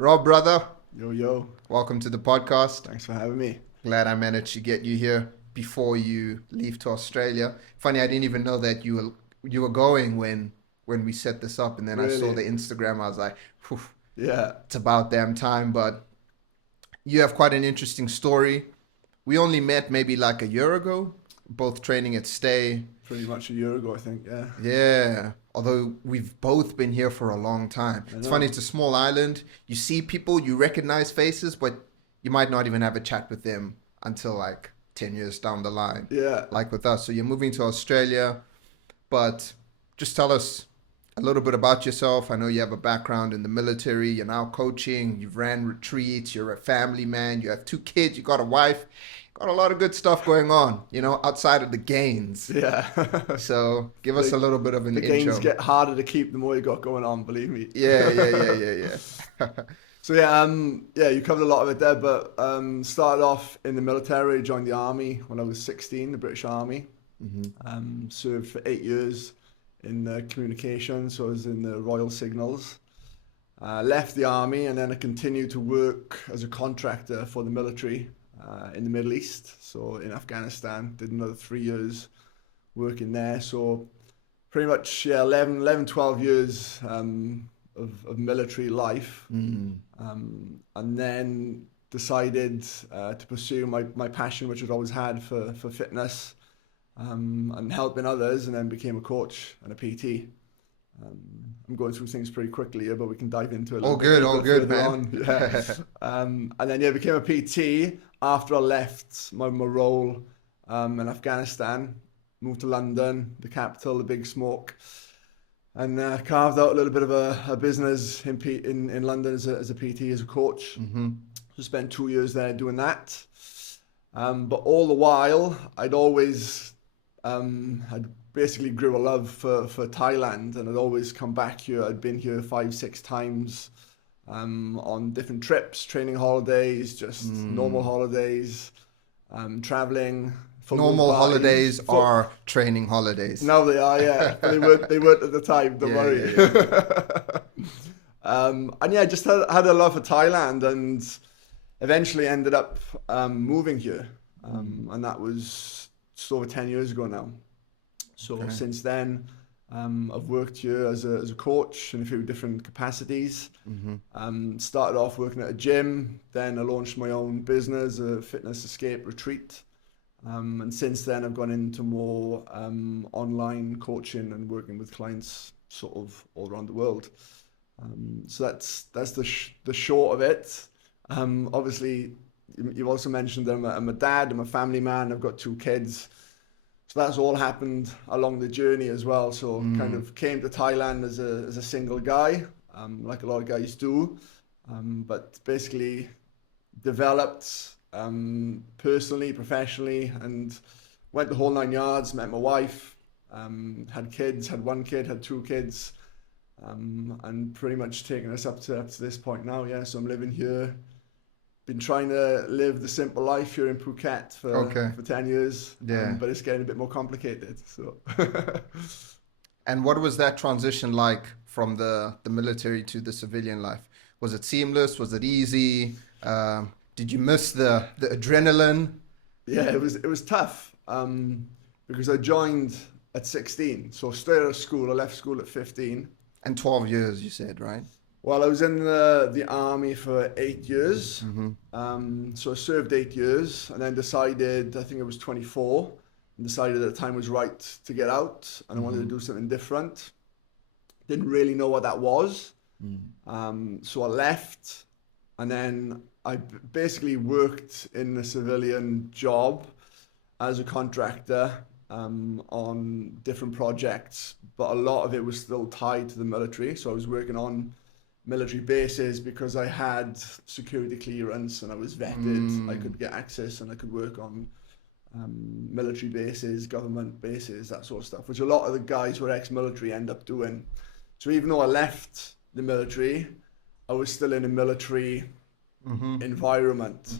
Rob, brother, Yo, yo. welcome to the podcast. Thanks for having me. Glad I managed to get you here before you leave to Australia. Funny, I didn't even know that you were going when we set this up, and then I saw Really? the Instagram. I was like, "Phew, Yeah, it's about damn time." But you have quite an interesting story. We only met maybe like a year ago, both training at Stay. pretty much a year ago, I think. Yeah, Yeah, although we've both been here for a long time. I It's funny, know. it's a small island. You see people, you recognize faces, but you might not even have a chat with them until like 10 years down the line, Yeah. like with us. So you're moving to Australia, but just tell us a little bit about yourself. I know you have a background in the military, you're now coaching, you've ran retreats, you're a family man, you have two kids, you got a wife, got a lot of good stuff going on, outside of the gains. Yeah. So give us the, a little bit of an the gains intro. get harder to keep the more you got going on, believe me. Yeah, yeah, yeah, yeah, yeah. So yeah, you covered a lot of it there, but started off in the military, joined the army when I was 16, the British Army. Hmm. Served for 8 years in communications, so I was in the Royal Signals. Left the army and then I continued to work as a contractor for the military in the Middle East. So in Afghanistan, did another 3 years working there. So pretty much, yeah, 12 years of military life. Mm. And then decided to pursue my passion, which I'd always had for fitness and helping others, and then became a coach and a PT. Um, I'm going through things pretty quickly here, but we can dive into it All good, all good, further man. on. Yeah. And then, yeah, became a PT after I left my role in Afghanistan, moved to London, the capital, the big smoke, and carved out a little bit of a business in London as a PT, as a coach. Hmm. So spent 2 years there doing that. But all the while, I'd basically grew a love for Thailand, and I'd always come back here. I'd been here 5, 6 times on different trips, training holidays, just normal holidays, traveling. Football Normal parties. holidays are training holidays. Now they are, yeah. But they weren't at the time, don't Yeah, worry. yeah, yeah. And yeah, just had a love for Thailand and eventually ended up moving here. And that was just over 10 years ago now. So Okay. since then, I've worked here as a coach in a few different capacities. Started off working at a gym, then I launched my own business, a fitness escape retreat. And since then, I've gone into more online coaching and working with clients sort of all around the world. So that's the short of it. Obviously, you've also mentioned that I'm a dad, I'm a family man, I've got two kids. So that's all happened along the journey as well. So kind of came to Thailand as a single guy, like a lot of guys do, but basically developed personally, professionally, and went the whole 9 yards. Met my wife, had kids, had one kid, had two kids, and pretty much taken us up to this point now. Yeah, so I'm living here. Been trying to live the simple life here in Phuket Okay. for 10 years, Yeah. but it's getting a bit more complicated. So And what was that transition like from the military to the civilian life? Was it seamless? Was it easy? Did you miss the adrenaline? yeah, it was tough because I joined at 16. So straight out of school, I left school at 15. And 12 years, you said, right? Well, I was in the army for 8 years. So I served 8 years and then decided, I think I was 24, and decided that the time was right to get out and I wanted to do something different. Didn't really know what that was. So I left and then I basically worked in a civilian job as a contractor on different projects, but a lot of it was still tied to the military. So I was working on military bases because I had security clearance and I was vetted. I could get access and I could work on military bases, government bases, that sort of stuff, which a lot of the guys who are ex-military end up doing. So even though I left the military, I was still in a military environment.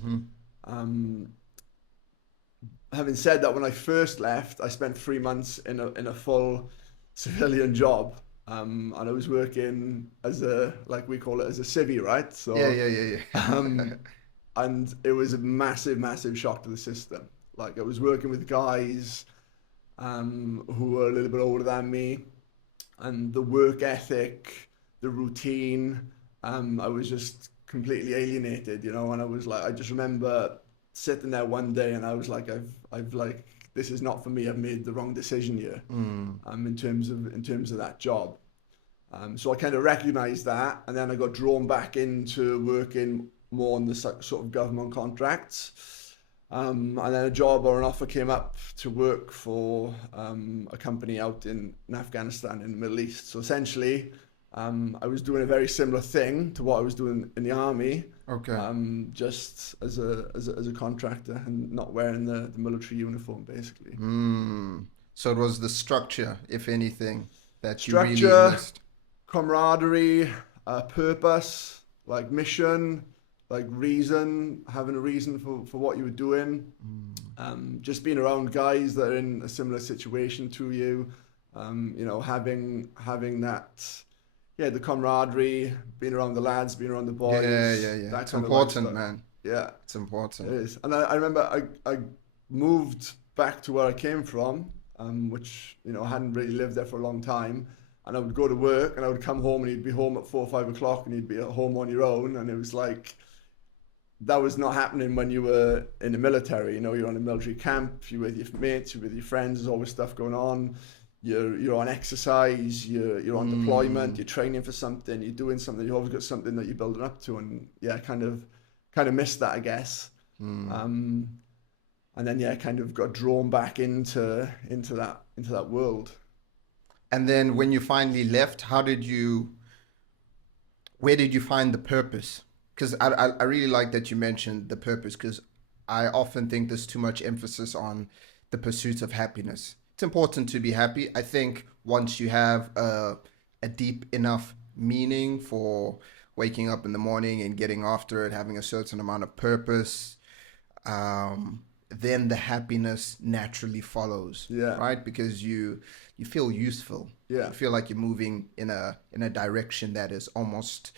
Having said that, when I first left, I spent 3 months in a full civilian job. And I was working as a, like we call it, as a civvy, right? Yeah, So, yeah, yeah, yeah. um, and it was a massive, massive shock to the system. Like I was working with guys who were a little bit older than me, and the work ethic, the routine, I was just completely alienated, you know. And I was like, I just remember sitting there one day, and I was like, I've like, this is not for me. I've made the wrong decision here, Mm. in terms of that job. So I kind of recognised that, and then I got drawn back into working more on the sort of government contracts. And then a job or an offer came up to work for a company out in Afghanistan in the Middle East. So essentially, I was doing a very similar thing to what I was doing in the army, Okay. just as a contractor and not wearing the military uniform, basically. Mm. So it was the structure, if anything, that you really Structure, missed. camaraderie, purpose, like mission, like reason, having a reason for what you were doing. Just being around guys that are in a similar situation to you, you know, having that, yeah, the camaraderie, being around the lads, being around the Yeah, yeah, boys, yeah. that It's kind of important, lifestyle. man. Yeah, It's it important. is. And I remember I moved back to where I came from, which, you know, I hadn't really lived there for a long time. And I would go to work and I would come home and you'd be home at 4 or 5 o'clock and you'd be at home on your own. And it was like, that was not happening when you were in the military. You know, you're on a military camp, you're with your mates, you're with your friends, there's always stuff going on. You're on exercise, you're on deployment, Mm. you're training for something, you're doing something, you've always got something that you're building up to. And yeah, kind of missed that, I guess. Mm. Um, and then yeah, kind of got drawn back into that world. And then when you finally left, where did you find the purpose? Because I really like that you mentioned the purpose because I often think there's too much emphasis on the pursuit of happiness. It's important to be happy. I think once you have a deep enough meaning for waking up in the morning and getting after it, having a certain amount of purpose, then the happiness naturally follows, Yeah, right? Because you feel useful. yeah, You feel like you're moving in a direction that is almost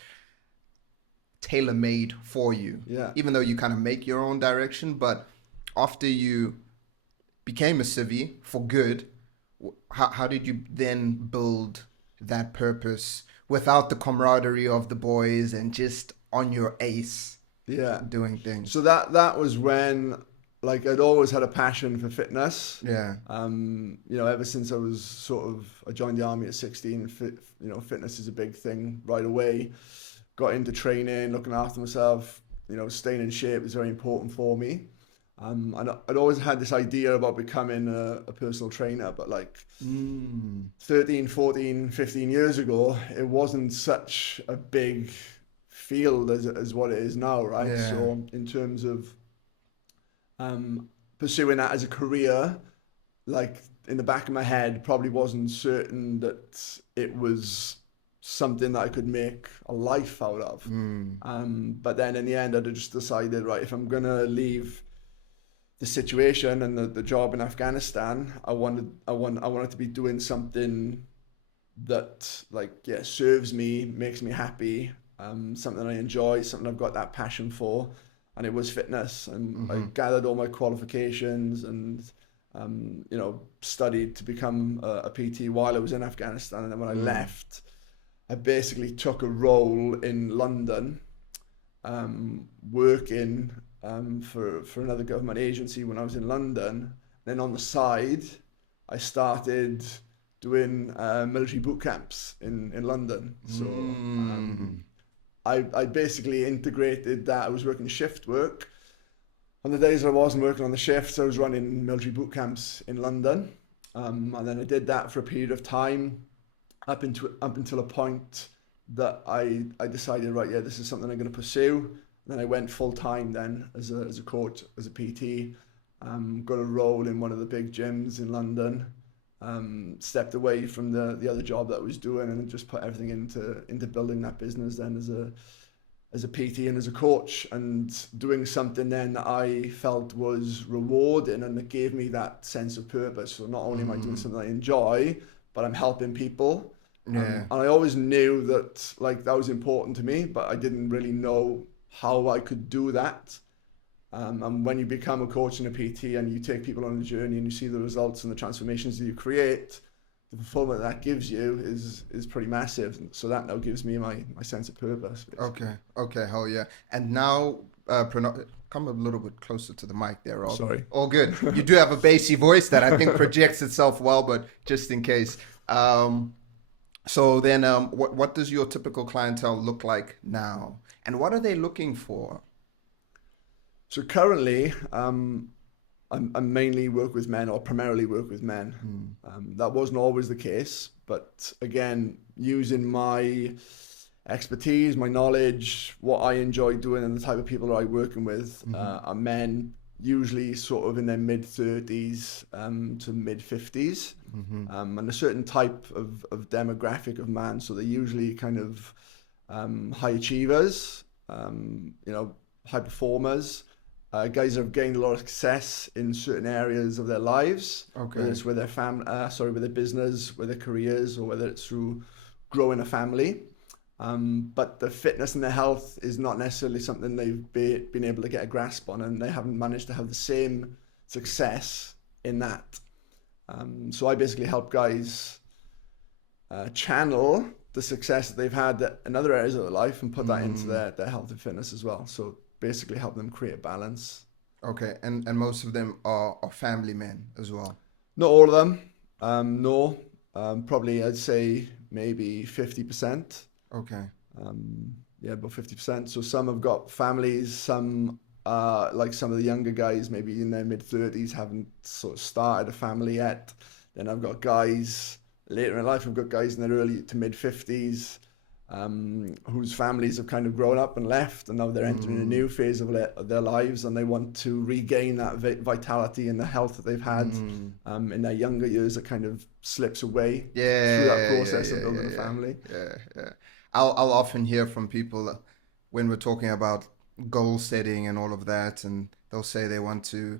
tailor made for you. yeah. Even though you kind of make your own direction, but after you became a civvy for good, how did you then build that purpose without the camaraderie of the boys and just on your ace Yeah. doing things? So that was when, like, I'd always had a passion for fitness. Yeah. You know, ever since I joined the army at 16. You know, fitness is a big thing right away. Got into training, looking after myself. You know, staying in shape is very important for me. And I'd always had this idea about becoming a personal trainer, but like Mm. 13, 14, 15 years ago, it wasn't such a big field as what it is now, right? Yeah. So in terms of pursuing that as a career, like in the back of my head, probably wasn't certain that it was something that I could make a life out of. But then in the end, I'd just decided, right, if I'm gonna leave the situation and the job in Afghanistan, I wanted to be doing something that, like, yeah, serves me, makes me happy, something I enjoy, something I've got that passion for, and it was fitness. And I gathered all my qualifications and you know, studied to become a PT while I was in Afghanistan. And then when I left, I basically took a role in London, working for another government agency when I was in London. Then on the side, I started doing military boot camps in London. So I basically integrated that. I was working shift work. On the days I wasn't working on the shifts, I was running military boot camps in London. And then I did that for a period of time up until a point that I decided, right, yeah, this is something I'm going to pursue. And then I went full time then as a coach, as a PT. Got a role in one of the big gyms in London. Stepped away from the other job that I was doing and just put everything into building that business then as a PT and as a coach, and doing something then that I felt was rewarding and that gave me that sense of purpose. So not only am I doing something I enjoy, but I'm helping people. Yeah. And I always knew that like that was important to me, but I didn't really know how I could do that. And when you become a coach and a PT and you take people on a journey and you see the results and the transformations that you create, the fulfillment that gives you is pretty massive. So that now gives me my sense of purpose. Basically. Okay, hell yeah. And now, come a little bit closer to the mic there, Rob. Sorry. All good. You do have a bassy voice that I think projects itself well, but just in case. So then, what does your typical clientele look like now? And what are they looking for? So currently, I mainly work with men, or primarily work with men. That wasn't always the case, but again, using my expertise, my knowledge, what I enjoy doing, and the type of people that I'm working with are men, usually sort of in their mid-30s to mid-50s, and a certain type of demographic of man. So they're usually kind of high achievers, high performers. Guys that have gained a lot of success in certain areas of their lives, whether it's with their with their business, with their careers, or whether it's through growing a family. But the fitness and the health is not necessarily something they've been able to get a grasp on, and they haven't managed to have the same success in that. So I basically help guys channel the success that they've had in other areas of their life and put that into their health and fitness as well. So basically help them create balance. Okay, and most of them are family men as well? Not all of them, no. Probably I'd say maybe 50%. Okay. About 50%. So some have got families, some like some of the younger guys, maybe in their mid-30s, haven't sort of started a family yet. Then I've got guys later in life, I've got guys in their early to mid-50s, whose families have kind of grown up and left, and now they're entering a new phase of their lives, and they want to regain that vitality and the health that they've had in their younger years that kind of slips away through that process of building a family. Yeah. I'll often hear from people when we're talking about goal setting and all of that, and they'll say they want to,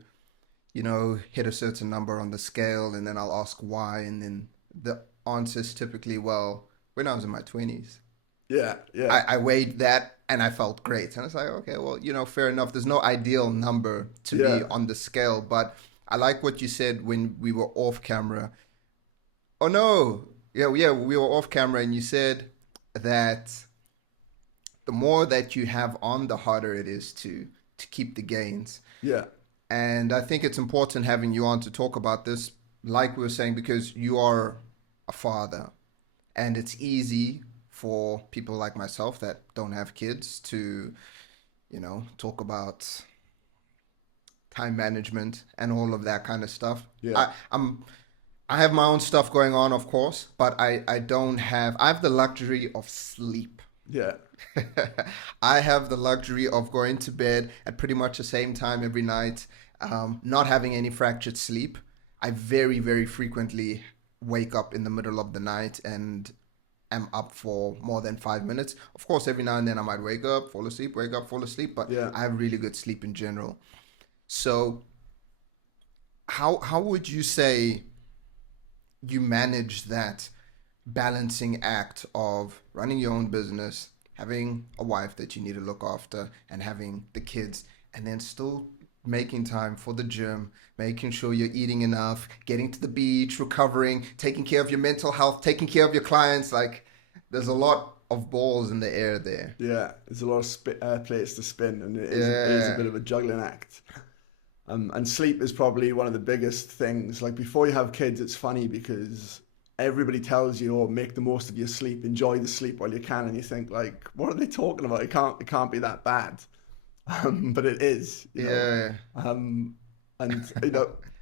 hit a certain number on the scale, and then I'll ask why, and then the answer is typically, well, when I was in my 20s. Yeah. I weighed that and I felt great. And it's like, okay, well, fair enough. There's no ideal number to be on the scale. But I like what you said when we were off camera. Oh, no. Yeah, we were off camera, and you said that the more that you have on, the harder it is to keep the gains. Yeah. And I think it's important having you on to talk about this, like we were saying, because you are a father. And it's easy for people like myself that don't have kids to, talk about time management and all of that kind of stuff. Yeah. I have my own stuff going on, of course, but I have the luxury of sleep. Yeah. I have the luxury of going to bed at pretty much the same time every night, not having any fractured sleep. I very, very frequently wake up in the middle of the night and am up for more than 5 minutes. Of course, every now and then I might wake up, fall asleep, wake up, fall asleep, but I have really good sleep in general. So how would you say you manage that balancing act of running your own business, having a wife that you need to look after, and having the kids, and then still making time for the gym, making sure you're eating enough, getting to the beach, recovering, taking care of your mental health, taking care of your clients? Like, there's a lot of balls in the air there. Yeah, there's a lot of plates to spin, and it is a bit of a juggling act. And sleep is probably one of the biggest things. Like, before you have kids, it's funny because everybody tells you, make the most of your sleep, enjoy the sleep while you can, and you think, like, what are they talking about? It can't be that bad. But it is. And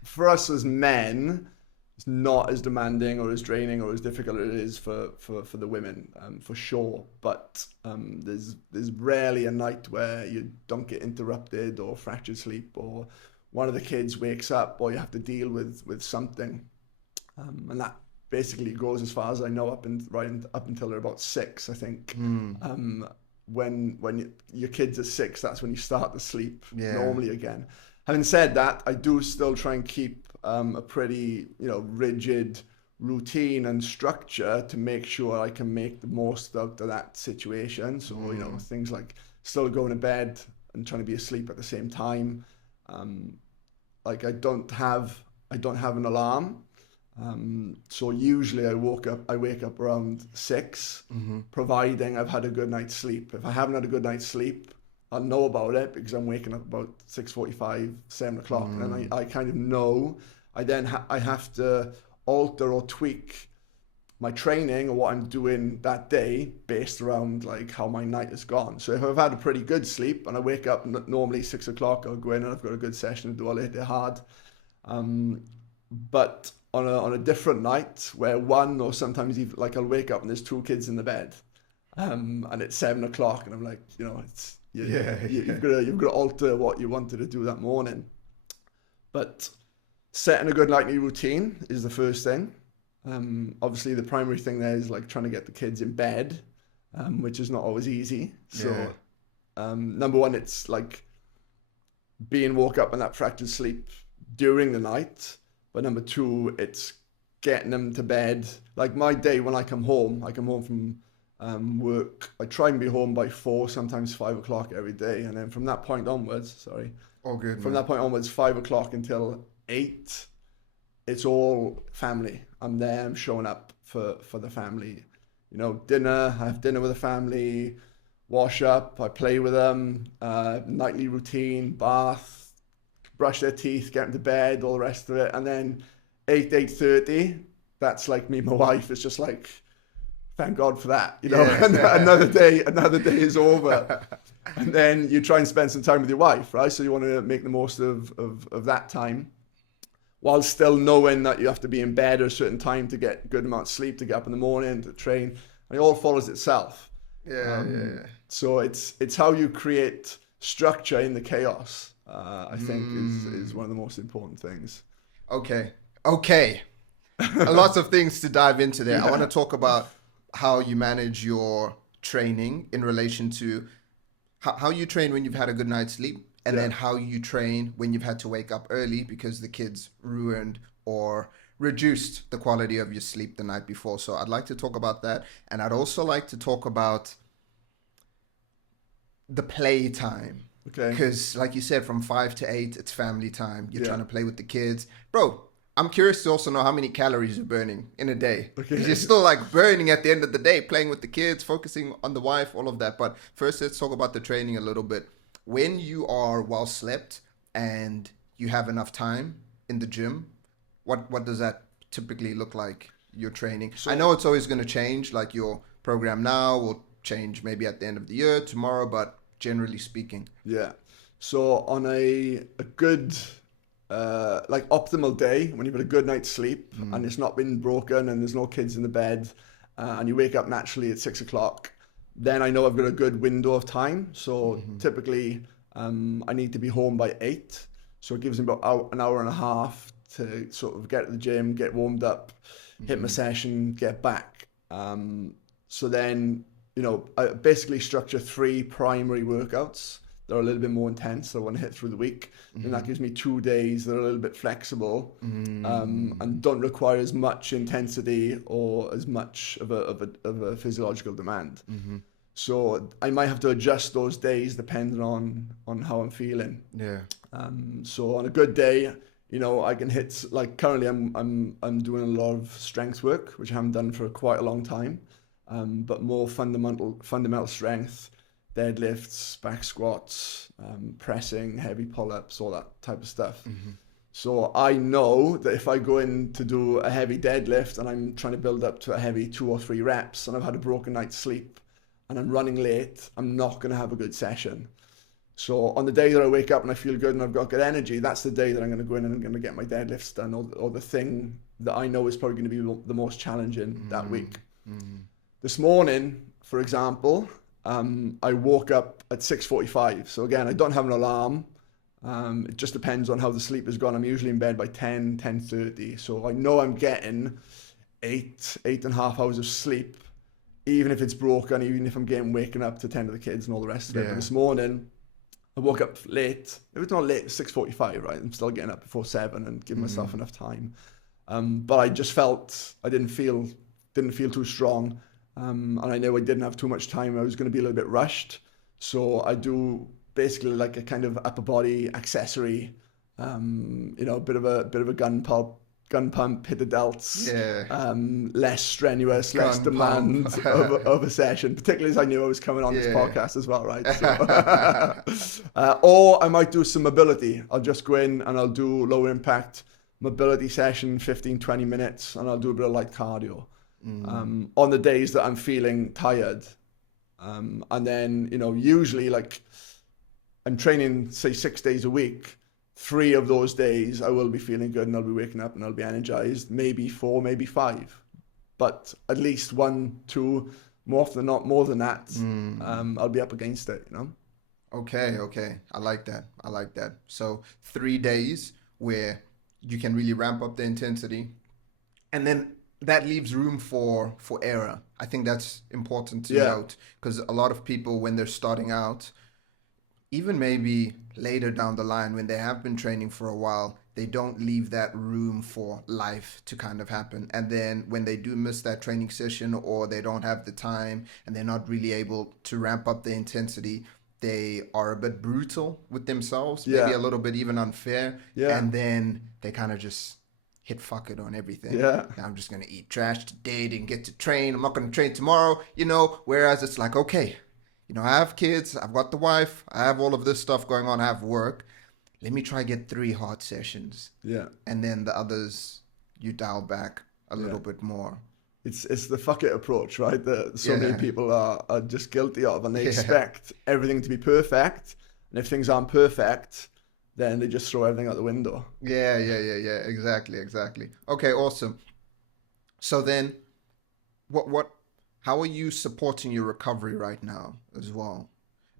for us as men, it's not as demanding or as draining or as difficult as it is for the women, for sure. But there's rarely a night where you don't get interrupted or fractured sleep, or one of the kids wakes up, or you have to deal with something, and that basically goes, as far as I know, up until they're about 6, I think. When your kids are 6, that's when you start to sleep normally again. Having said that, I do still try and keep a pretty rigid routine and structure to make sure I can make the most out of that situation. So, things like still going to bed and trying to be asleep at the same time. Like I don't have an alarm. So usually I wake up around 6, providing I've had a good night's sleep. If I haven't had a good night's sleep, I'll know about it because I'm waking up about 6:45, 7 o'clock, and I kind of know. I have to alter or tweak my training or what I'm doing that day based around like how my night has gone. So if I've had a pretty good sleep and I wake up normally 6 o'clock, I'll go in and I've got a good session and do all hit it hard. But on a different night where one or sometimes even like I'll wake up and there's 2 kids in the bed, and it's 7 o'clock and I'm like, you've got to alter what you wanted to do that morning. But setting a good nightly routine is the first thing. Obviously the primary thing there is like trying to get the kids in bed, which is not always easy. So number one, it's like being woke up in that fractured sleep during the night. But number 2, it's getting them to bed. Like my day when I come home from work, I try and be home by 4, sometimes 5 o'clock every day. And then from that point onwards, that point onwards, 5 o'clock until 8, it's all family. I'm there, I'm showing up for the family. Dinner, I have dinner with the family, wash up, I play with them, nightly routine, bath, brush their teeth, get them to bed, all the rest of it. And then 8:30, that's like me and my wife. It's just like, thank God for that. Another day is over. And then you try and spend some time with your wife, right? So you want to make the most of that time, while still knowing that you have to be in bed at a certain time to get a good amount of sleep, to get up in the morning, to train. And it all follows itself. So it's how you create structure in the chaos. I think is one of the most important things. Okay. Lots of things to dive into there. I want to talk about how you manage your training in relation to how you train when you've had a good night's sleep, and then how you train when you've had to wake up early because the kids ruined or reduced the quality of your sleep the night before. So I'd like to talk about that. And I'd also like to talk about the play time. Okay. Because like you said, from 5 to 8, it's family time. You're trying to play with the kids. Bro, I'm curious to also know how many calories you're burning in a day. Because you're still like burning at the end of the day, playing with the kids, focusing on the wife, all of that. But first, let's talk about the training a little bit. When you are well slept and you have enough time in the gym, what does that typically look like, your training? So, I know it's always going to change, like your program now will change maybe at the end of the year, tomorrow, but generally speaking. Yeah. So on a good, like optimal day, when you've had a good night's sleep and it's not been broken and there's no kids in the bed and you wake up naturally at 6 o'clock, then I know I've got a good window of time. So typically I need to be home by 8. So it gives me about an hour and a half to sort of get to the gym, get warmed up, hit my session, get back. So then, I basically structure 3 primary workouts that are a little bit more intense that I want to hit through the week. And that gives me 2 days that are a little bit flexible and don't require as much intensity or as much of a physiological demand. So I might have to adjust those days depending on how I'm feeling. Yeah. So on a good day, I can hit, like currently I'm doing a lot of strength work, which I haven't done for quite a long time. But more fundamental strength, deadlifts, back squats, pressing, heavy pull-ups, all that type of stuff. So I know that if I go in to do a heavy deadlift and I'm trying to build up to a heavy 2 or 3 reps and I've had a broken night's sleep and I'm running late, I'm not going to have a good session. So on the day that I wake up and I feel good and I've got good energy, that's the day that I'm going to go in and I'm going to get my deadlifts done or the thing that I know is probably going to be the most challenging that week. This morning, for example, I woke up at 6:45. So again, I don't have an alarm. It just depends on how the sleep has gone. I'm usually in bed by 10:30. So I know I'm getting 8.5 hours of sleep, even if it's broken, even if I'm waking up to tend to the kids and all the rest of it. But this morning, I woke up late. If it's not late, it's 6:45, right? I'm still getting up before 7 and giving myself enough time. But I just felt I didn't feel too strong, and I knew I didn't have too much time. I was going to be a little bit rushed, so I do basically like a kind of upper body accessory, a bit of a gun pump, hit the delts, Yeah. less strenuous, less Gun pump. demand of a session, particularly as I knew I was coming on this Yeah. podcast as well, right? So, or I might do some mobility. I'll just go in and I'll do low impact mobility session, 15, 20 minutes, and I'll do a bit of light cardio on the days that I'm feeling tired. And then, usually like I'm training, say 6 days a week. 3 of those days I will be feeling good and I'll be waking up and I'll be energized, maybe 4, maybe 5, but at least 1, 2, more often than not, more than that, I'll be up against it, Okay. I like that. So 3 days where you can really ramp up the intensity, and then that leaves room for error. I think that's important to note, because a lot of people, when they're starting out, even maybe later down the line when they have been training for a while, they don't leave that room for life to kind of happen. And then when they do miss that training session, or they don't have the time and they're not really able to ramp up the intensity, they are a bit brutal with themselves, maybe a little bit even unfair. And then they kind of just hit fuck it on everything. Now I'm just going to eat trash today, didn't get to train, I'm not going to train tomorrow, whereas it's like, okay, I have kids, I've got the wife, I have all of this stuff going on, I have work. Let me try get 3 hard sessions. And then the others, you dial back a little bit more. It's the fuck it approach, right? That so many people are just guilty of, and they expect everything to be perfect. And if things aren't perfect, then they just throw everything out the window. Yeah. Exactly. Okay, awesome. So then, how are you supporting your recovery right now as well?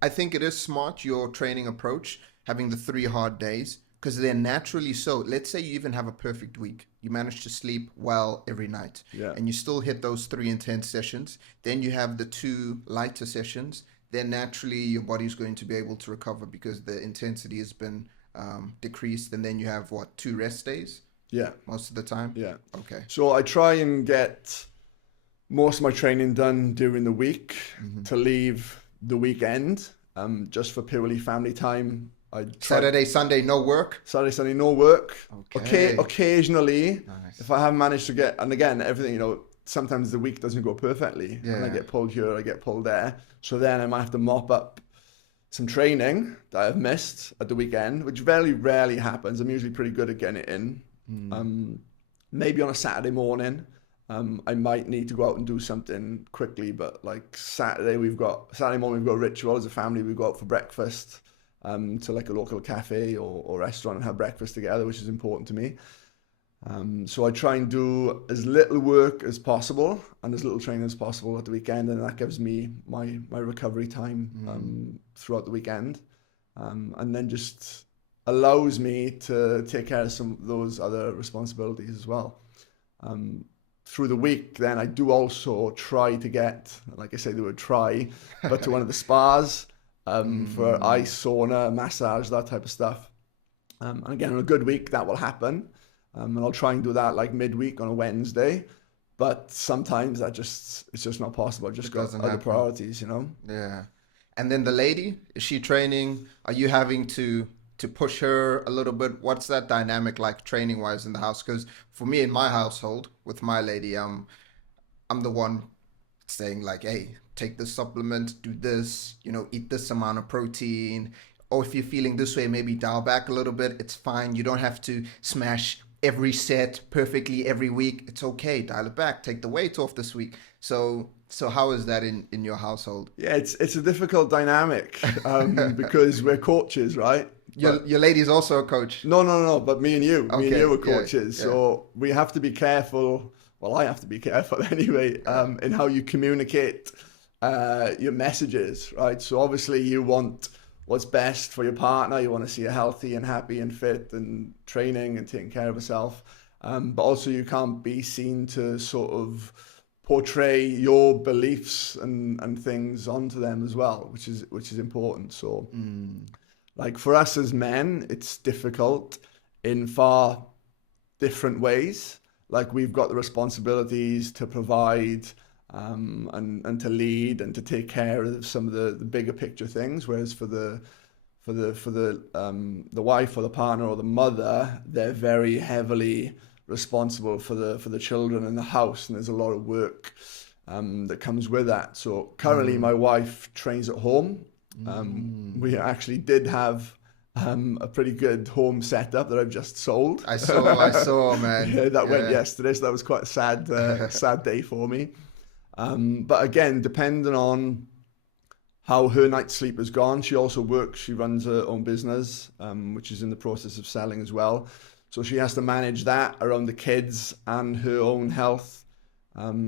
I think it is smart, your training approach, having the 3 hard days, because they're naturally so. Let's say you even have a perfect week. You manage to sleep well every night, and you still hit those 3 intense sessions. Then you have the 2 lighter sessions. Then naturally your body's going to be able to recover because the intensity has been decreased. And then you have 2 rest days? Most of the time? Okay. So I try and get most of my training done during the week to leave the weekend just for purely family time. Saturday, Sunday, no work? Saturday, Sunday, no work. Okay. Occasionally, if I haven't managed to get, and again, everything, sometimes the week doesn't go perfectly. And I get pulled here, I get pulled there. So then I might have to mop up some training that I've missed at the weekend, which very rarely happens. I'm usually pretty good at getting it in. Maybe on a Saturday morning, I might need to go out and do something quickly, but like Saturday morning we've got a ritual as a family. We go out for breakfast to like a local cafe or restaurant and have breakfast together, which is important to me. So I try and do as little work as possible and as little training as possible at the weekend, and that gives me my recovery time throughout the weekend, and then just allows me to take care of some of those other responsibilities as well. Through the week, then I do also try to get, like I say the word try, but to one of the spas for ice, sauna, massage, that type of stuff. And again, on a good week, that will happen. And I'll try and do that like midweek on a Wednesday. But sometimes it's just not possible. I've just got other priorities, Yeah. And then the lady, is she training? Are you having to push her a little bit? What's that dynamic like training wise in the house? Because for me in my household with my lady, I'm the one saying like, hey, take this supplement, do this, eat this amount of protein. Or if you're feeling this way, maybe dial back a little bit. It's fine. You don't have to smash every set perfectly every week. It's okay. Dial it back. Take the weight off this week. So how is that in your household? Yeah, it's a difficult dynamic because we're coaches, right? Your lady's also a coach. No. But me and you are coaches, yeah. So we have to be careful. Well, I have to be careful anyway in how you communicate your messages, right? So obviously you want what's best for your partner. You want to see her healthy and happy and fit and training and taking care of herself. But also you can't be seen to sort of portray your beliefs and things onto them as well, which is important. So like for us as men, it's difficult in far different ways. like we've got the responsibilities to provide and to lead and to take care of some of the bigger picture things, whereas for the wife or the partner or the mother, they're very heavily responsible for the children in the house, and there's a lot of work that comes with that. So currently my wife trains at home. We actually did have a pretty good home setup that I've just sold. I saw, man. Yeah, that went yesterday, so that was quite a sad day for me. But again, depending on how her night's sleep has gone, she also works. She runs her own business, which is in the process of selling as well. So she has to manage that around the kids and her own health.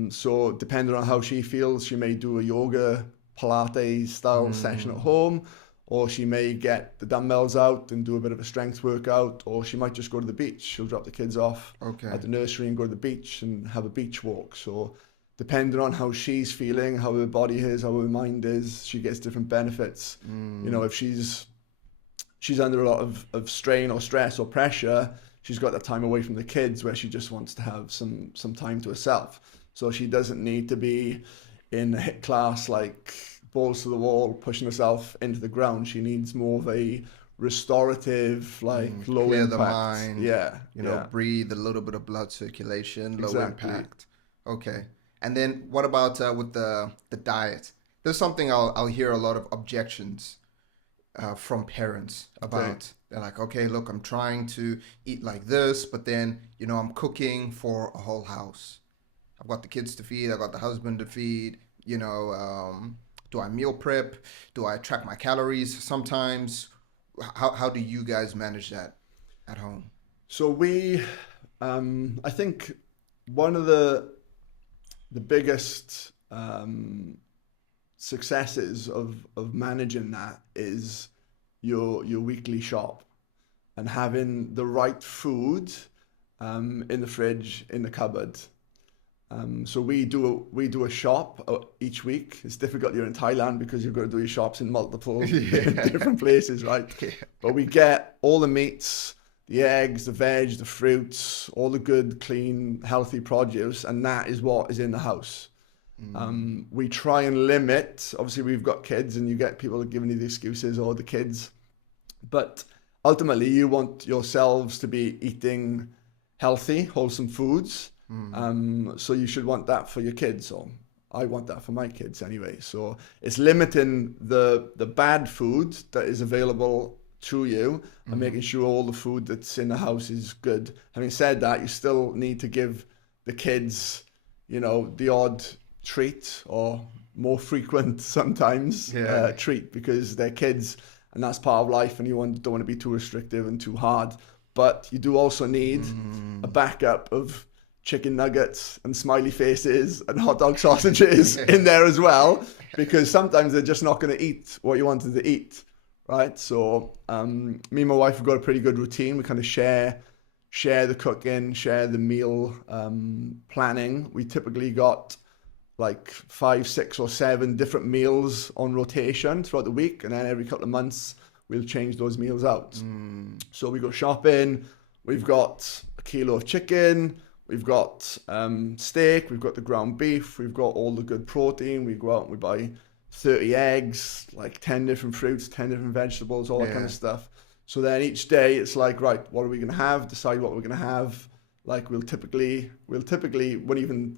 So depending on how she feels, she may do a yoga, Pilates style session at home, or she may get the dumbbells out and do a bit of a strength workout, or she might just go to the beach. She'll drop the kids off at the nursery and go to the beach and have a beach walk. So depending on how she's feeling, how her body is, how her mind is, she gets different benefits. You know, if she's under a lot of strain or stress or pressure, she's got that time away from the kids where she just wants to have some time to herself. So she doesn't need to be in a HIIT class, like balls to the wall, pushing herself into the ground. She needs more of a restorative, like low clear impact. The mind. You know, breathe, a little bit of blood circulation, low Exactly. impact. Okay. And then what about with the diet? There's something I'll hear a lot of objections from parents about. Okay. They're like, okay, look, I'm trying to eat like this, but then, you know, I'm cooking for a whole house. I've got the kids to feed, I've got the husband to feed, you know, do I meal prep? Do I track my calories sometimes? How do you guys manage that at home? So we, I think one of the biggest successes of managing that is your weekly shop and having the right food in the fridge, in the cupboard. So we do a shop each week. It's difficult here in Thailand because you've got to do your shops in multiple different places, right? But we get all the meats, the eggs, the veg, the fruits, all the good, clean, healthy produce, and that is what is in the house. We try and limit, obviously we've got kids and you get people giving you the excuses or the kids, but ultimately you want yourselves to be eating healthy, wholesome foods. So you should want that for your kids, or I want that for my kids anyway. So it's limiting the bad food that is available to you and making sure all the food that's in the house is good. Having said that, you still need to give the kids, you know, the odd treat or more frequent sometimes treat because they're kids and that's part of life and you don't want to be too restrictive and too hard. But you do also need a backup of chicken nuggets and smiley faces and hot dog sausages in there as well, because sometimes they're just not going to eat what you wanted to eat, right? So me and my wife have got a pretty good routine. We kind of share the cooking, share the meal planning. We typically got like 5, 6 or 7 different meals on rotation throughout the week, and then every couple of months we'll change those meals out. So we go shopping, we've got a kilo of chicken, we've got steak, we've got the ground beef, we've got all the good protein. We go out and we buy 30 eggs, like 10 different fruits, 10 different vegetables, all that kind of stuff. So then each day it's like, right, what are we going to have? Decide what we're going to have. Like we'll typically won't even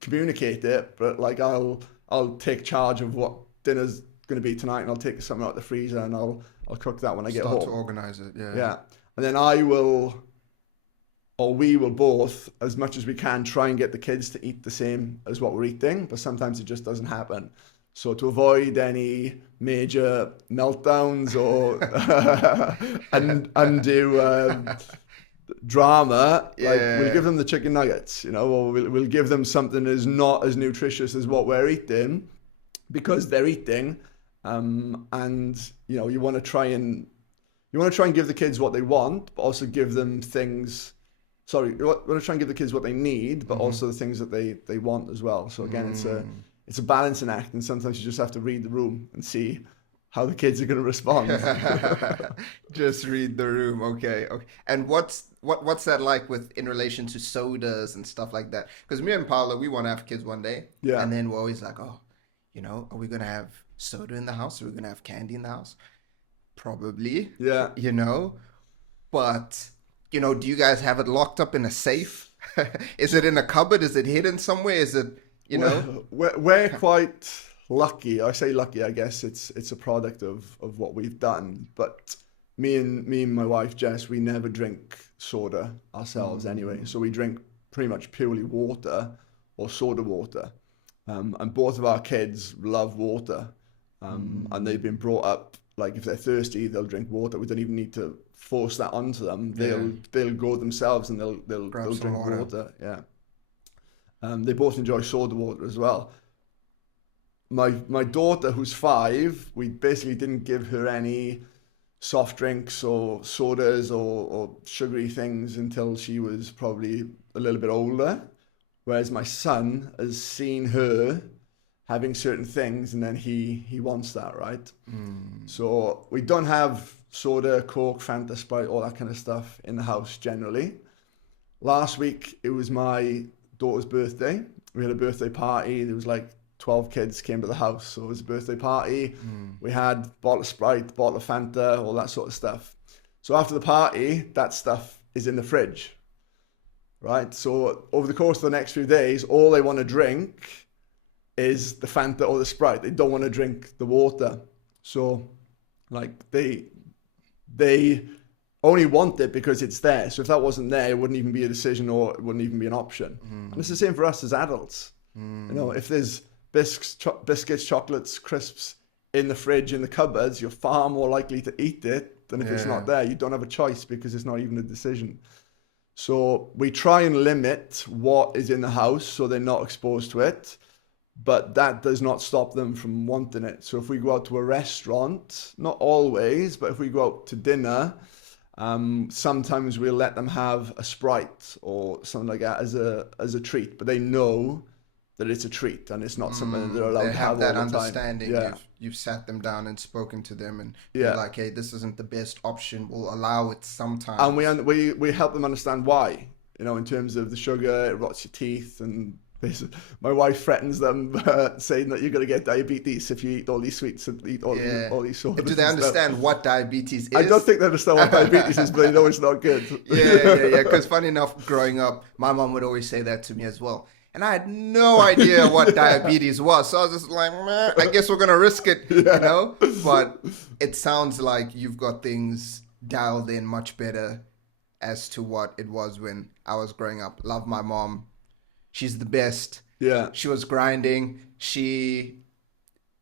communicate it, but like I'll take charge of what dinner's going to be tonight, and I'll take something out of the freezer and I'll cook that when I get home. Start to organize it, Yeah. And then we will both, as much as we can, try and get the kids to eat the same as what we're eating, but sometimes it just doesn't happen. So to avoid any major meltdowns or undue drama, like we'll give them the chicken nuggets, you know, or we'll give them something that is not as nutritious as what we're eating because they're eating. And, you know, you want to try and give the kids what they want, but also give them things. Sorry, you want to try and give the kids what they need, but also the things that they want as well. So again, it's a balancing act, and sometimes you just have to read the room and see how the kids are going to respond. Just read the room, okay. And what's What's that like with in relation to sodas and stuff like that? Because me and Paula, we want to have kids one day, Yeah. and then we're always like, oh, are we gonna have soda in the house? Are we gonna have candy in the house? Probably, Yeah. but do you guys have it locked up in a safe? Is it in a cupboard? Is it hidden somewhere? Is it, We're quite lucky. I say lucky, I guess it's a product of what we've done. But me and my wife Jess, we never drink soda ourselves anyway. So we drink pretty much purely water or soda water. And both of our kids love water. And they've been brought up, like, if they're thirsty, they'll drink water. We don't even need to force that onto them. They'll go themselves and they'll drink water. Yeah. They both enjoy soda water as well. My daughter, who's 5, we basically didn't give her any soft drinks or sodas or sugary things until she was probably a little bit older. Whereas my son has seen her having certain things, and then he wants that, right? So we don't have soda, Coke, Fanta, Sprite, all that kind of stuff in the house generally. Last week, it was my daughter's birthday. We had a birthday party. There was like 12 kids came to the house. So it was a birthday party. We had a bottle of Sprite, bottle of Fanta, all that sort of stuff. So after the party, that stuff is in the fridge, right? So over the course of the next few days, all they want to drink is the Fanta or the Sprite. They don't want to drink the water. So like they only want it because it's there. So if that wasn't there, it wouldn't even be a decision, or it wouldn't even be an option. And it's the same for us as adults. If there's biscuits, chocolates, crisps in the fridge, in the cupboards, you're far more likely to eat it than if it's not there. You don't have a choice because it's not even a decision. So we try and limit what is in the house so they're not exposed to it. But that does not stop them from wanting it. So if we go out to a restaurant, not always, but if we go out to dinner, sometimes we'll let them have a Sprite or something like that as a treat. But they know that it's a treat and it's not something that they're allowed to have that all the time. understanding. Yeah. You've sat them down and spoken to them, and Yeah. you're like, hey, this isn't the best option. We'll allow it sometimes. And we help them understand why. In terms of the sugar, it rots your teeth, and my wife threatens them, saying that you're going to get diabetes if you eat all these sweets and eat all these sodas. Do they understand what diabetes is? I don't think they understand what diabetes is, but they know it's not good. Yeah. Because funny enough, growing up, my mom would always say that to me as well. And I had no idea what diabetes was. So I was just like, meh, I guess we're going to risk it, But it sounds like you've got things dialed in much better as to what it was when I was growing up. Love my mom. She's the best. Yeah. She was grinding. She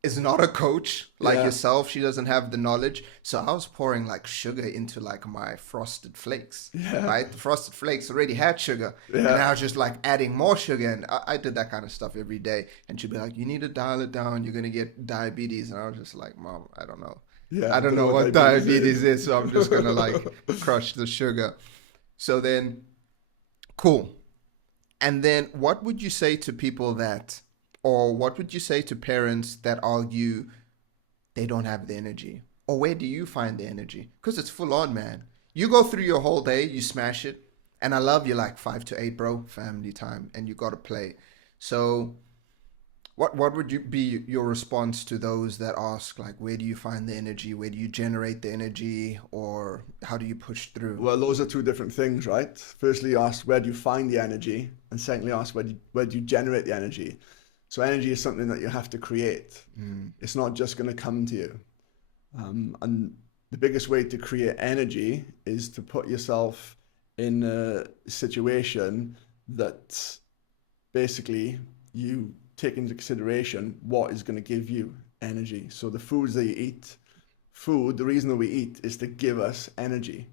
is not a coach like yourself. She doesn't have the knowledge. So I was pouring like sugar into like my Frosted Flakes, right? The Frosted Flakes already had sugar. And I was just like adding more sugar. And I did that kind of stuff every day. And she'd be like, you need to dial it down. You're going to get diabetes. And I was just like, Mom, I don't know. I don't know what diabetes is. So I'm just going to like crush the sugar. So then, cool. And then what would you say to people what would you say to parents that argue they don't have the energy? Or where do you find the energy? Because it's full on, man. You go through your whole day, you smash it. And I love you like 5 to 8, bro, family time, and you got to play. So what would you be your response to those that ask, like, where do you find the energy? Where do you generate the energy? Or how do you push through? Well, those are two different things, right? Firstly, you ask, where do you find the energy? And secondly, ask, where do you generate the energy? So energy is something that you have to create. It's not just going to come to you. And the biggest way to create energy is to put yourself in a situation that basically you take into consideration what is going to give you energy. So the foods that you eat, the reason that we eat is to give us energy.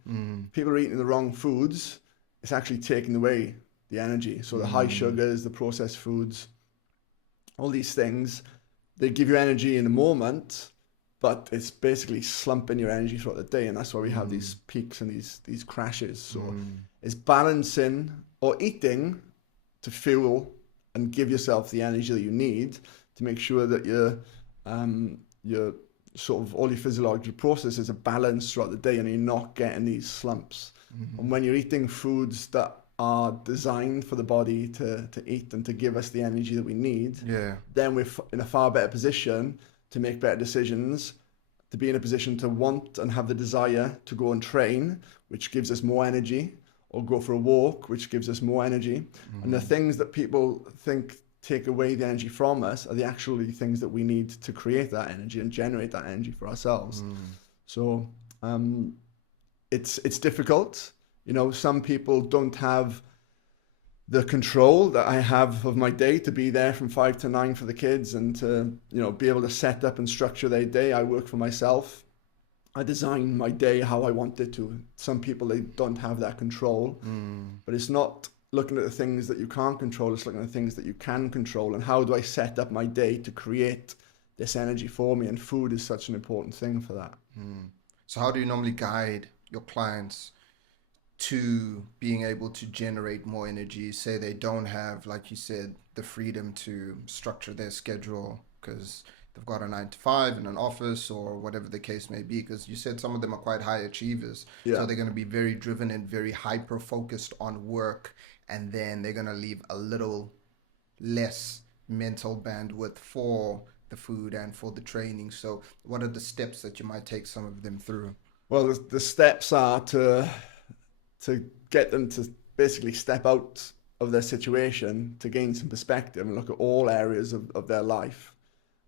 People are eating the wrong foods. It's actually taking away the energy. So the high sugars, the processed foods, all these things, they give you energy in the moment, but it's basically slumping your energy throughout the day. And that's why we have these peaks and these crashes. So it's balancing or eating to fuel and give yourself the energy that you need to make sure that your sort of all your physiological processes are balanced throughout the day and you're not getting these slumps. And when you're eating foods that are designed for the body to eat and to give us the energy that we need, then we're in a far better position to make better decisions, to be in a position to want and have the desire to go and train, which gives us more energy, or go for a walk, which gives us more energy. And the things that people think take away the energy from us are the actually things that we need to create that energy and generate that energy for ourselves. So it's difficult. You know, some people don't have the control that I have of my day to be there from 5 to 9 for the kids and to, you know, be able to set up and structure their day. I work for myself. I design my day how I want it to. Some people, they don't have that control, but it's not looking at the things that you can't control. It's looking at the things that you can control, and how do I set up my day to create this energy for me? And food is such an important thing for that. So how do you normally guide your clients to being able to generate more energy? Say they don't have, like you said, the freedom to structure their schedule because they've got a 9 to 5 in an office or whatever the case may be, because you said some of them are quite high achievers. So they're going to be very driven and very hyper focused on work, and then they're going to leave a little less mental bandwidth for the food and for the training. So what are the steps that you might take some of them through? Well, the steps are to get them to basically step out of their situation, to gain some perspective and look at all areas of their life,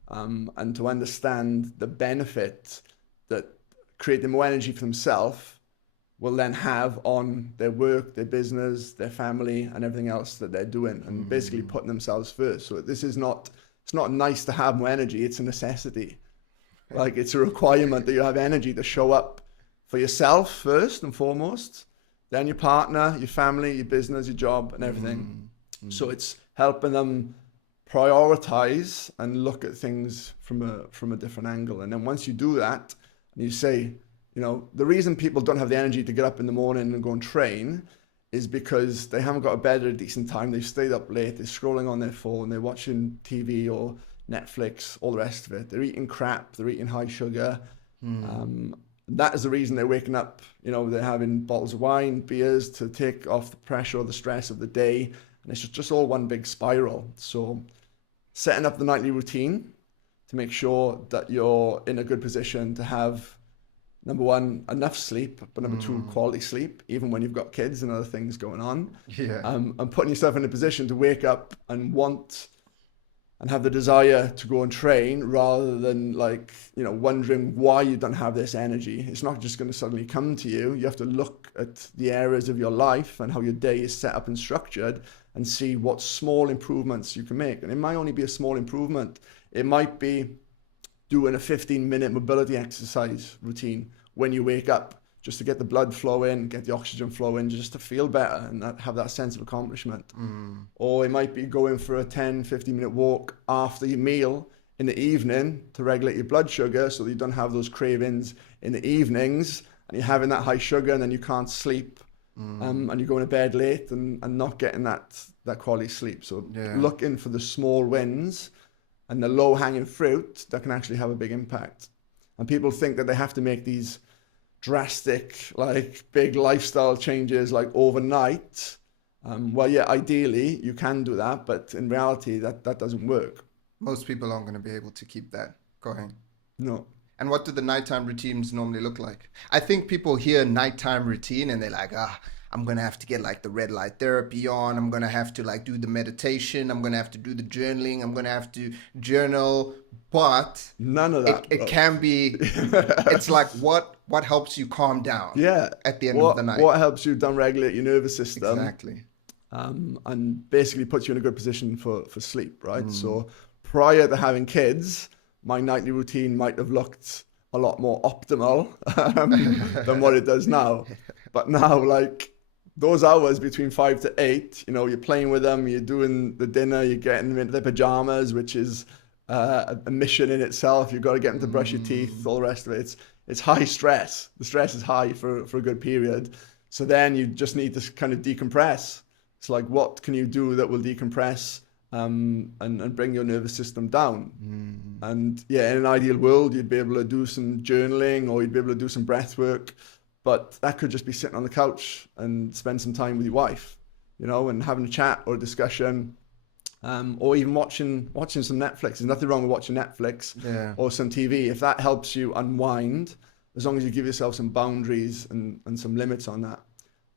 and to understand the benefit that creating more energy for themselves will then have on their work, their business, their family, and everything else that they're doing, and basically putting themselves first. So this is not, it's not nice to have more energy, it's a necessity. Like, it's a requirement that you have energy to show up for yourself first and foremost, then your partner, your family, your business, your job, and everything. So it's helping them prioritize and look at things from a different angle. And then once you do that, and you say, you know, the reason people don't have the energy to get up in the morning and go and train is because they haven't got to bed at a decent time. They've stayed up late. They're scrolling on their phone. They're watching TV or Netflix, all the rest of it. They're eating crap. They're eating high sugar. That is the reason they're waking up. You know, they're having bottles of wine, beers to take off the pressure or the stress of the day. And it's just all one big spiral. So setting up the nightly routine to make sure that you're in a good position to have, number one, enough sleep, but number two, quality sleep, even when you've got kids and other things going on. And putting yourself in a position to wake up and want and have the desire to go and train, rather than, like, you know, wondering why you don't have this energy. It's not just going to suddenly come to you. You have to look at the areas of your life and how your day is set up and structured and see what small improvements you can make. And it might only be a small improvement. It might be doing a 15-minute mobility exercise routine when you wake up, just to get the blood flow in, get the oxygen flow in, just to feel better and have that sense of accomplishment. Or it might be going for a 10, 15-minute walk after your meal in the evening to regulate your blood sugar so that you don't have those cravings in the evenings and you're having that high sugar and then you can't sleep, and you're going to bed late and not getting that quality sleep. So looking for the small wins and the low-hanging fruit that can actually have a big impact. And people think that they have to make these drastic, like, big lifestyle changes like overnight. Well, yeah, ideally you can do that, but in reality that doesn't work. Most people aren't going to be able to keep that going. No. And what do the nighttime routines normally look like? I think people hear nighttime routine and they're like, I'm going to have to get like the red light therapy on. I'm going to have to like do the meditation. I'm going to have to do the journaling. I'm going to have to journal. But none of that. It can be, it's like what helps you calm down at the end of the night? What helps you down-regulate your nervous system. Exactly. And basically puts you in a good position for sleep, right? So prior to having kids, my nightly routine might have looked a lot more optimal than what it does now. But now, like, those hours between 5 to 8, you know, you're playing with them, you're doing the dinner, you're getting them into their pajamas, which is a mission in itself. You've got to get them to brush your teeth, all the rest of it. It's high stress. The stress is high for a good period. So then you just need to kind of decompress. It's like, what can you do that will decompress and bring your nervous system down? And yeah, in an ideal world, you'd be able to do some journaling, or you'd be able to do some breath work but that could just be sitting on the couch and spend some time with your wife, you know, and having a chat or a discussion, or even watching some Netflix. There's nothing wrong with watching Netflix or some TV if that helps you unwind, as long as you give yourself some boundaries and some limits on that.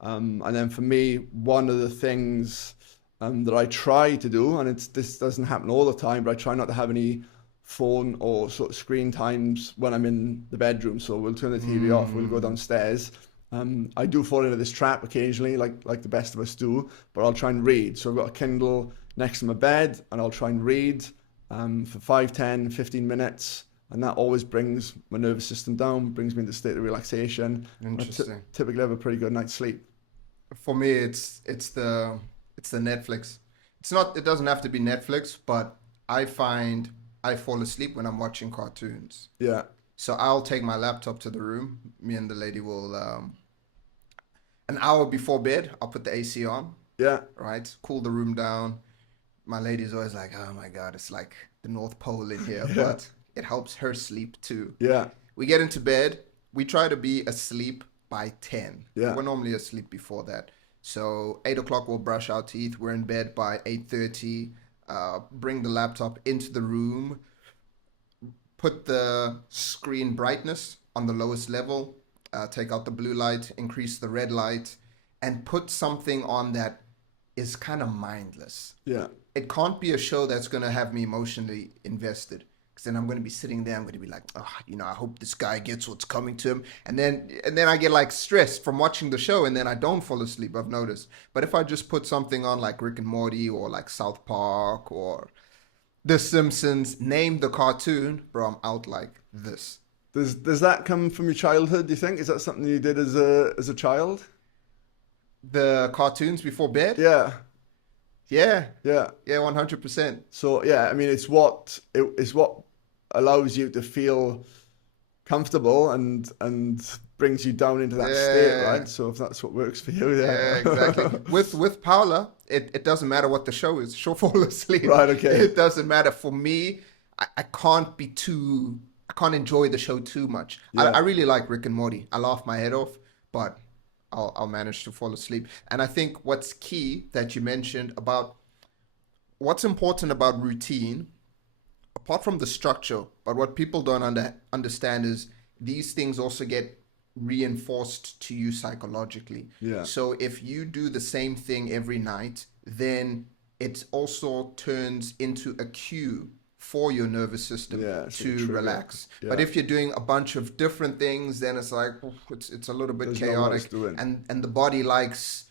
And then for me, one of the things that I try to do, and this doesn't happen all the time, but I try not to have any phone or sort of screen times when I'm in the bedroom. So we'll turn the TV off, we'll go downstairs. I do fall into this trap occasionally, like the best of us do, but I'll try and read. So I've got a Kindle next to my bed, and I'll try and read for 5, 10, 15 minutes. And that always brings my nervous system down, brings me into a state of relaxation. Interesting. Typically have a pretty good night's sleep. For me, it's the Netflix. It doesn't have to be Netflix, but I find I fall asleep when I'm watching cartoons. Yeah. So I'll take my laptop to the room. Me and the lady will, an hour before bed, I'll put the AC on. Yeah. Right? Cool the room down. My lady's always like, oh my God, it's like the North Pole in here. Yeah. But it helps her sleep too. Yeah. We get into bed. We try to be asleep by 10. Yeah. We're normally asleep before that. So 8 o'clock we'll brush our teeth. We're in bed by 8:30. Bring the laptop into the room. Put the screen brightness on the lowest level. Take out the blue light. Increase the red light. And put something on that is kind of mindless. Yeah. It can't be a show that's going to have me emotionally invested. Because then I'm going to be sitting there, I'm going to be like, oh, I hope this guy gets what's coming to him. And then I get like stressed from watching the show, and then I don't fall asleep, I've noticed. But if I just put something on like Rick and Morty or like South Park or The Simpsons, name the cartoon, bro, I'm out like this. Does that come from your childhood, do you think? Is that something you did as a child? The cartoons before bed? Yeah. Yeah. Yeah. Yeah, 100%. So yeah, I mean, it's what allows you to feel comfortable and brings you down into that state, right? So if that's what works for you, Yeah, exactly. With Paula, it doesn't matter what the show is. She'll fall asleep. Right, okay. It doesn't matter. For me, I can't enjoy the show too much. Yeah. I really like Rick and Morty. I laugh my head off, but I'll manage to fall asleep. And I think what's key that you mentioned about what's important about routine, apart from the structure, but what people don't understand is these things also get reinforced to you psychologically. Yeah. So if you do the same thing every night, then it also turns into a cue for your nervous system to relax. Yeah. But if you're doing a bunch of different things, then it's like it's a little bit chaotic, and the body likes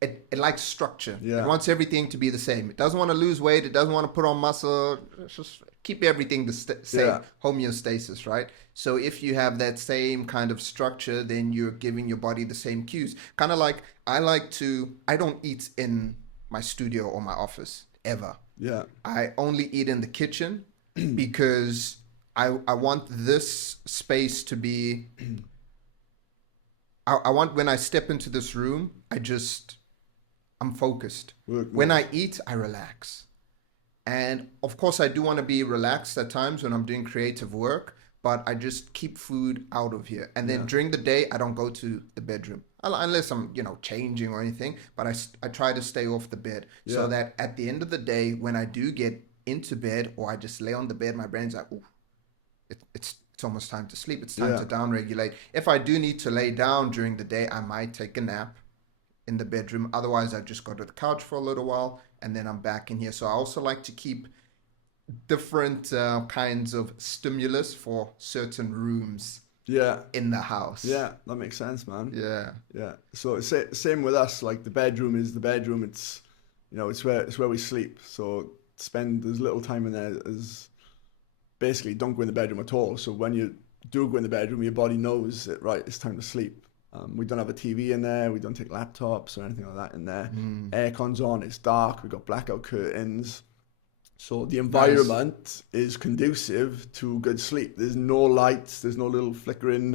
it likes structure. Yeah. It wants everything to be the same. It doesn't want to lose weight. It doesn't want to put on muscle. It's just keep everything the same, homeostasis, right? So if you have that same kind of structure, then you're giving your body the same cues. Kind of like I don't eat in my studio or my office ever. Yeah. I only eat in the kitchen because I want this space to be, I want when I step into this room, I'm focused. When I eat, I relax. And of course, I do want to be relaxed at times when I'm doing creative work, but I just keep food out of here. And then during the day, I don't go to the bedroom. Unless I'm, changing or anything, but I try to stay off the bed so that at the end of the day, when I do get into bed or I just lay on the bed, my brain's like, ooh, it's almost time to sleep. It's time to downregulate. If I do need to lay down during the day, I might take a nap in the bedroom. Otherwise, I just go to the couch for a little while and then I'm back in here. So I also like to keep different kinds of stimulus for certain rooms. Yeah. In the house. Yeah, that makes sense, man. Yeah. Yeah. So same with us. Like the bedroom is the bedroom. It's it's where we sleep. So spend as little time in there as basically don't go in the bedroom at all. So when you do go in the bedroom, your body knows that right, it's time to sleep. We don't have a TV in there. We don't take laptops or anything like that in there. Aircon's on. It's dark. We've got blackout curtains. So the environment is conducive to good sleep. There's no lights. There's no little flickering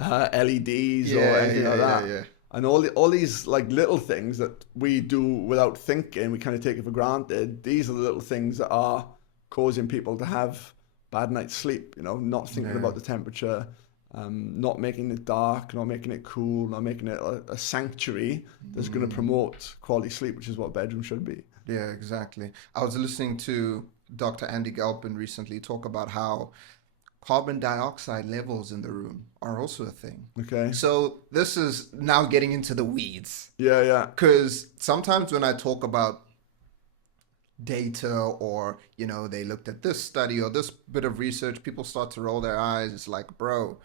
LEDs or anything like that. Yeah. And all these like little things that we do without thinking, we kind of take it for granted. These are the little things that are causing people to have bad night's sleep. Not thinking about the temperature not making it dark, not making it cool, not making it a sanctuary that's going to promote quality sleep, which is what a bedroom should be. Yeah, exactly. I was listening to Dr. Andy Galpin recently talk about how carbon dioxide levels in the room are also a thing. Okay. So this is now getting into the weeds. Yeah, yeah. Because sometimes when I talk about data or, they looked at this study or this bit of research, people start to roll their eyes. It's like, bro,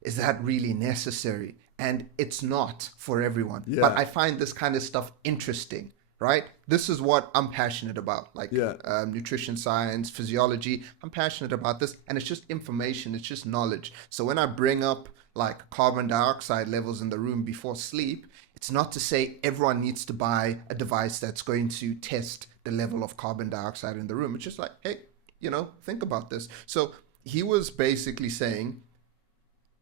is that really necessary? And it's not for everyone. Yeah. But I find this kind of stuff interesting, right? This is what I'm passionate about, like nutrition science, physiology. I'm passionate about this, and it's just information. It's just knowledge. So when I bring up like carbon dioxide levels in the room before sleep, it's not to say everyone needs to buy a device that's going to test the level of carbon dioxide in the room. It's just like, hey, think about this. So he was basically saying,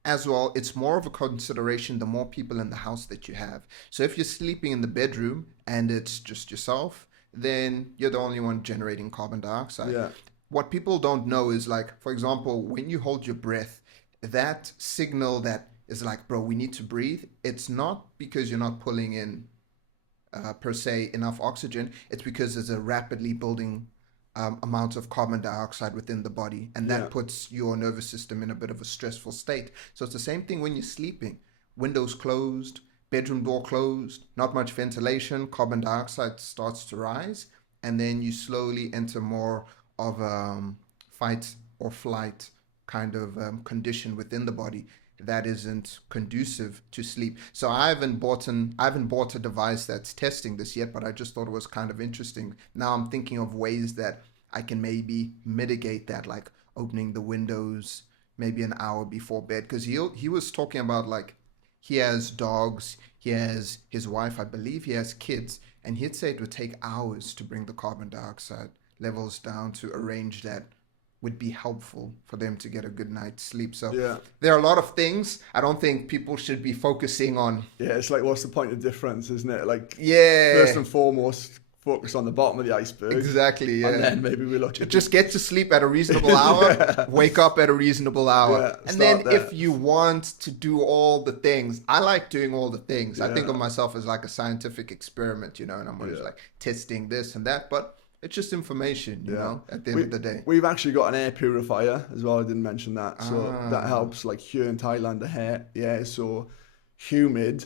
as well, it's more of a consideration the more people in the house that you have. So if you're sleeping in the bedroom and it's just yourself, then you're the only one generating carbon dioxide. Yeah. What people don't know is, like, for example, when you hold your breath, that signal that is like, bro, we need to breathe. It's not because you're not pulling in per se enough oxygen. It's because there's a rapidly building amount of carbon dioxide within the body, and that puts your nervous system in a bit of a stressful state. So it's the same thing when you're sleeping. Windows closed, bedroom door closed, not much ventilation, carbon dioxide starts to rise, and then you slowly enter more of a fight or flight kind of condition within the body that isn't conducive to sleep. So I haven't bought a device that's testing this yet, but I just thought it was kind of interesting. Now I'm thinking of ways that I can maybe mitigate that, like opening the windows maybe an hour before bed, because he was talking about, like, he has dogs, he has his wife, I believe he has kids, and he'd say it would take hours to bring the carbon dioxide levels down to a range that would be helpful for them to get a good night's sleep. So there are a lot of things I don't think people should be focusing on. Yeah, it's like, what's the point of difference, isn't it? Like, yeah, first and foremost, focus on the bottom of the iceberg. Exactly, yeah. And then maybe we look at just get to sleep at a reasonable hour, wake up at a reasonable hour. And then if you want to do all the things, I like doing all the things. I think of myself as like a scientific experiment, and I'm always like testing this and that, but it's just information, at the end of the day. We've actually got an air purifier as well. I didn't mention that. So that helps. Like here in Thailand, the air is so humid,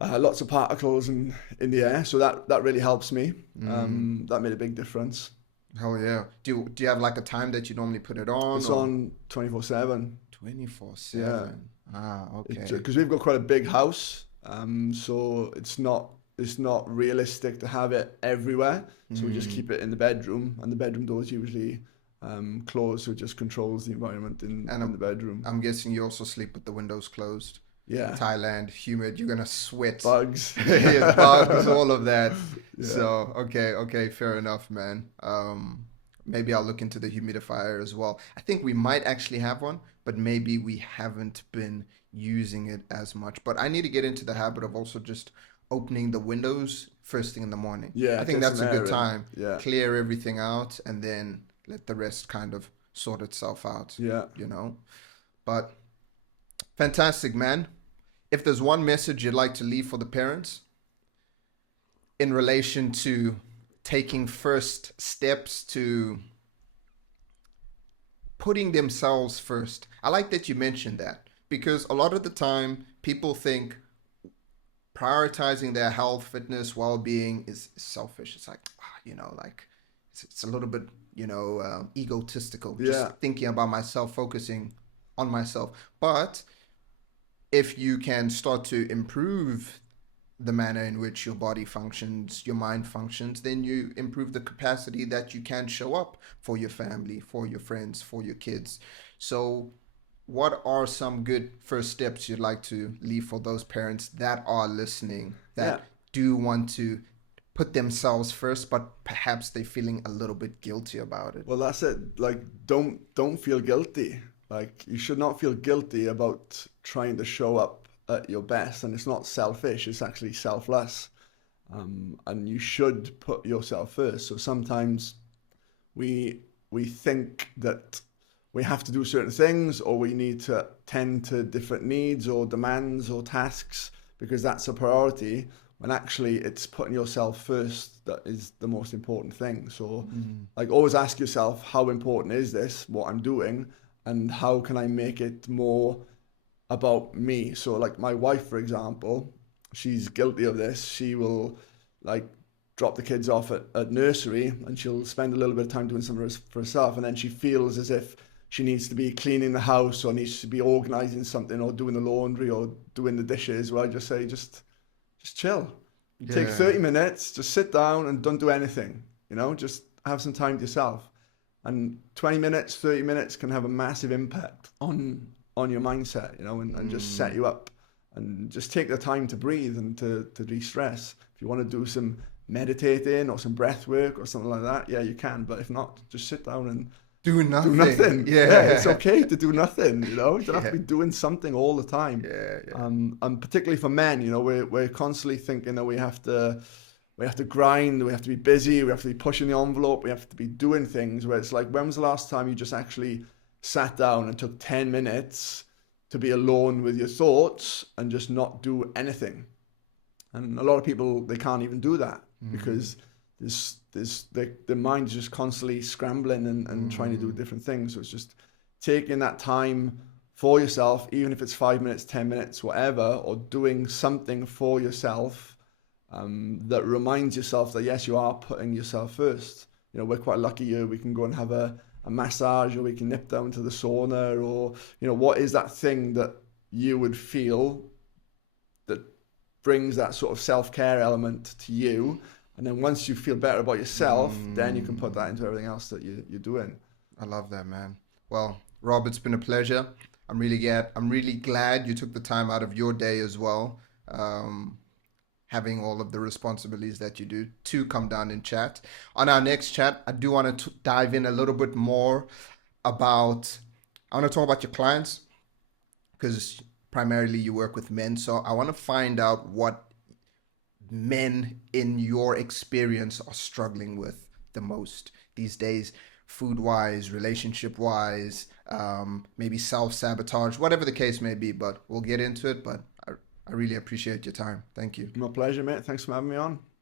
lots of particles in the air. So that really helps me. That made a big difference. Hell yeah. Do you have like a time that you normally put it on? It's on 24/7. 24/7. Yeah. Okay. Because we've got quite a big house. So it's not realistic to have it everywhere. So we just keep it in the bedroom, and the bedroom door is usually closed, so it just controls the environment in the bedroom. I'm guessing you also sleep with the windows closed. Yeah. Thailand, humid, you're gonna sweat. Bugs. Bugs, all of that. Yeah. So okay, fair enough, man. Maybe I'll look into the humidifier as well. I think we might actually have one, but maybe we haven't been using it as much. But I need to get into the habit of also just opening the windows first thing in the morning. Yeah, I think that's a good time. Yeah. Clear everything out and then let the rest kind of sort itself out. Yeah. But fantastic, man. If there's one message you'd like to leave for the parents in relation to taking first steps to putting themselves first, I like that you mentioned that, because a lot of the time people think prioritizing their health, fitness, well-being is selfish. It's like, it's a little bit, egotistical. Just thinking about myself, focusing on myself. But if you can start to improve the manner in which your body functions, your mind functions, then you improve the capacity that you can show up for your family, for your friends, for your kids. So what are some good first steps you'd like to leave for those parents that are listening, that do want to put themselves first, but perhaps they're feeling a little bit guilty about it? Well, that's it. Like, don't feel guilty. Like, you should not feel guilty about trying to show up at your best. And it's not selfish, it's actually selfless. And you should put yourself first. So sometimes we think that we have to do certain things, or we need to tend to different needs or demands or tasks because that's a priority, when actually it's putting yourself first that is the most important thing. So like always ask yourself, how important is this, what I'm doing, and how can I make it more about me? So like my wife, for example, she's guilty of this. She will like drop the kids off at nursery and she'll spend a little bit of time doing something for herself, and then she feels as if she needs to be cleaning the house or needs to be organizing something or doing the laundry or doing the dishes. Well, I just say, just chill. Take 30 minutes, just sit down and don't do anything, just have some time to yourself. And 20 minutes, 30 minutes can have a massive impact on your mindset, and just set you up. And just take the time to breathe and to de-stress. If you want to do some meditating or some breath work or something like that, yeah, you can. But if not, just sit down and do nothing. Do nothing. Yeah, it's okay to do nothing. You don't have to be doing something all the time. And particularly for men, we're constantly thinking that we have to grind, we have to be busy, we have to be pushing the envelope, we have to be doing things. Where it's like, when was the last time you just actually sat down and took 10 minutes to be alone with your thoughts and just not do anything? And a lot of people, they can't even do that because the mind is just constantly scrambling and trying to do different things. So it's just taking that time for yourself, even if it's 5 minutes, 10 minutes, whatever, or doing something for yourself that reminds yourself that, yes, you are putting yourself first. We're quite lucky here. We can go and have a massage, or we can nip down to the sauna, or, what is that thing that you would feel that brings that sort of self-care element to you? And then once you feel better about yourself, then you can put that into everything else that you're doing. I love that, man. Well, Rob, it's been a pleasure. I'm really glad you took the time out of your day as well, having all of the responsibilities that you do, to come down and chat. On our next chat, I do want to dive in a little bit more about, I want to talk about your clients, because primarily you work with men. So I want to find out what men in your experience are struggling with the most these days, food wise, relationship wise, maybe self-sabotage, whatever the case may be. But we'll get into it. But I really appreciate your time. Thank you. My pleasure, mate. Thanks for having me on.